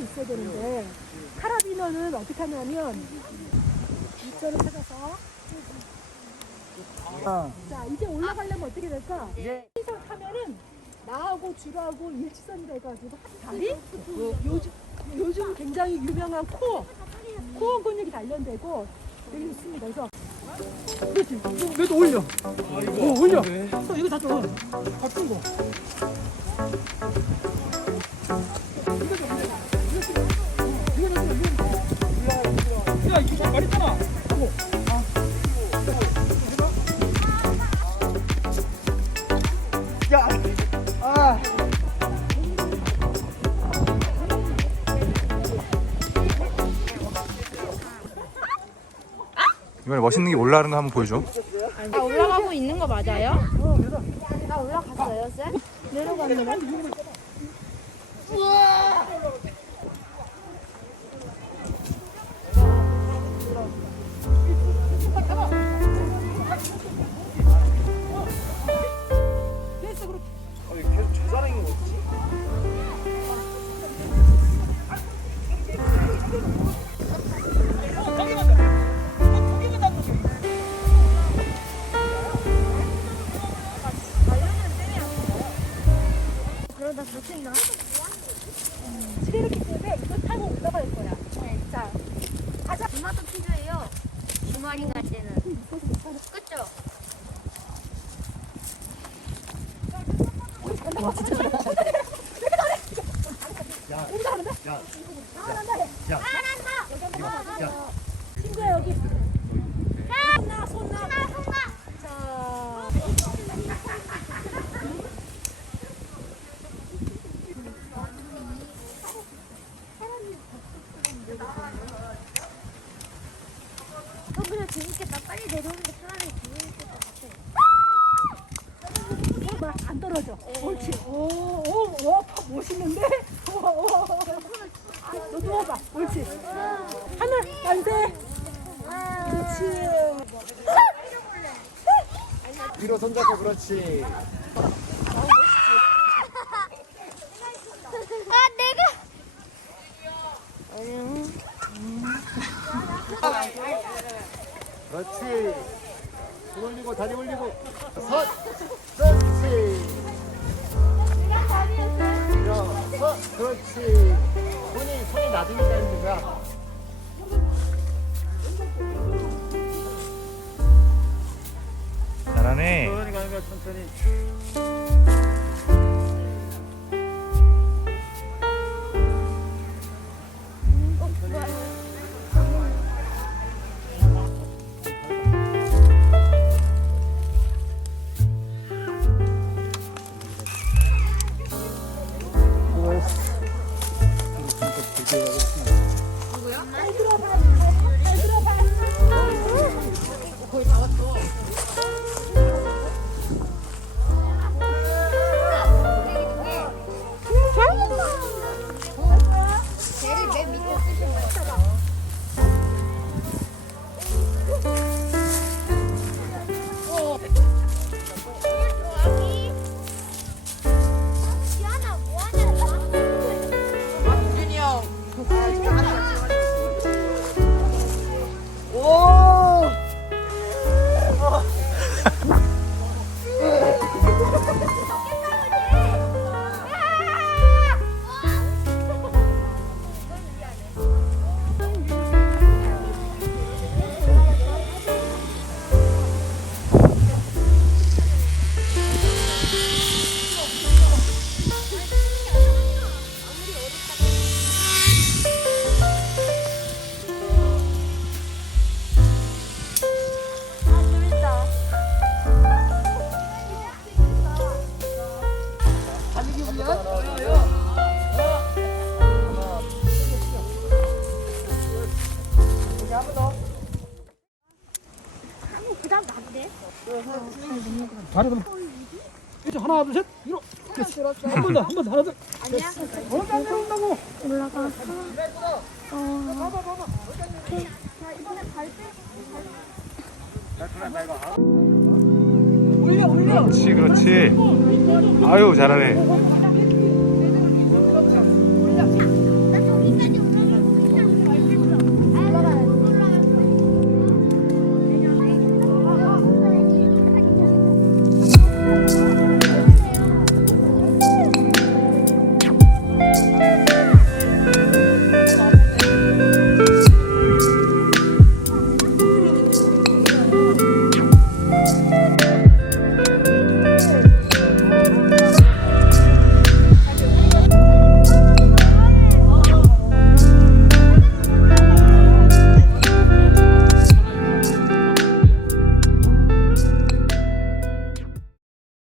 있어야 되는데 카라비너는 어떻게 하냐면 일자를 찾아서 자 이제 올라가려면 어떻게 될까? 이제 이상 타면은 나하고 줄하고 일치선 돼가지고 다리 요즘 요즘 굉장히 유명한 코어 코어 근육이 단련되고 되게 좋습니다. 그래서 그렇지. 왜도 올려. 오 올려. 또 이거 다 줘. 바쁜 거. 야 이거 좀 말했잖아. 야. 이번에 멋있는 게 올라가는 거 한번 보여줘. 나 올라가고 있는 거 맞아요? 나 올라갔어요, 쌤? 내려갔는데? 우와! 때문에 이거 타고 올라갈 거야. 자, 주마도 필요해요. 주말이 갈 때는. 그쵸? 친구야 여기. 손나 손나. 손나, 손나! 자. 어, 그래, 재밌겠다. 빨리 내려오는 게 차라리 재밌을 것 같아. 막 안 떨어져. 옳지. 오, 오, 오, 파 멋있는데? 오, 오, 오. 너 누워봐. 옳지. 하늘, 만세. 그렇지. 뒤로 손잡고 그렇지. 아, 내가! 그렇지. 손 올리고 다리 올리고 선. 어서 그렇지. 손이 손이 낮으니까 힘든 거야. 잘하네. 천천히 가는 거야 천천히. 좀. 이제 하나, 둘, 셋. 이로. 한번 더, 한 번 더, 하나, 둘. 어디까지 내려온다고? 올라가. 올려 올려 그렇지 그렇지 아유 잘하네